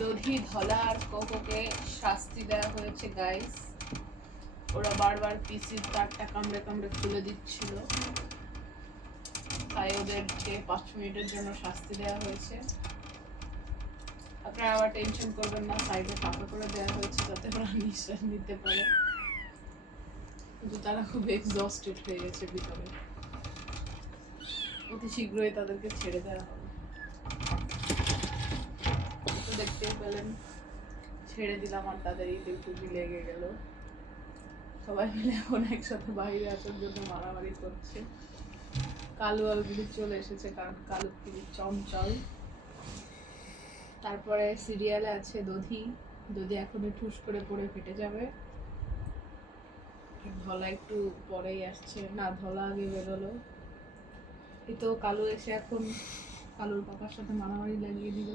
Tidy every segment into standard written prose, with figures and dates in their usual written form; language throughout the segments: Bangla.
দধি, ধলা আর কোকোকে শাস্তি দেওয়া হয়েছে গাইস। ওরা বারবার পিসির তারটা কামড়ে কামড়ে খুলে দিচ্ছিল, তাই ওদেরকে 5 মিনিটের জন্য শাস্তি দেওয়া হয়েছে। আপনারা আবার টেনশন করবেন না, সাইডে ফাঁকা করে দেওয়া হয়েছে যাতে ওরা নিঃশ্বাস নিতে পারে, কিন্তু তারা খুব এক্সস্টেড হয়ে গেছে ভিতরে। অতি শীঘ্রই তাদেরকে ছেড়ে দেওয়া হবে। তো দেখতেই পেলেন ছেড়ে দিলাম আর তাদের একটু লেগে গেল। সবাই মিলে এখন একসাথে বাইরে আসার জন্য মারামারি করছে। কালু অলরেডি চলে এসেছে, কারণ কালু খুবই চঞ্চল। তারপরে সিরিয়ালে আছে দধি। দধি এখন ঠুস করে পড়ে ফেটে যাবে। ধলা একটু পরেই আসছে, না ধলা আগে বেরোলো। এই তো কালু এসে এখন কালুর পাপার সাথে মারামারি লাগিয়ে দিল।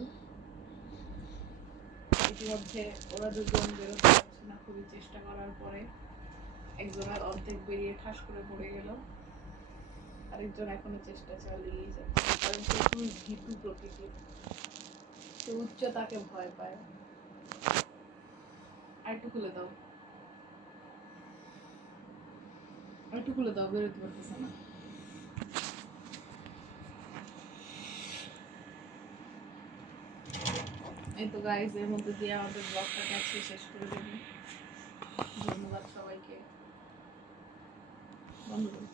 ইতিমধ্যে ওরা দুজন বেরোতে পারছে না, খুবই চেষ্টা করার পরে একজনের অর্ধেক বেরিয়ে ঠাস করে পড়ে গেল, আরেকজন এখনো চেষ্টা চালিয়ে যাচ্ছে, কারণ সে খুবই ভীতু প্রকৃতির, সে উচ্চতাকে ভয় পায়। আরেকটু খুলে দাও, আরেকটু খুলে দাও, বেরোতে পারতেছে না। এই তো গাইস, এর মধ্যে দিয়ে আমাদের ব্লগটাকে আজকে শেষ করে দেবো। ধন্যবাদ সবাইকে। বন্ধ করো।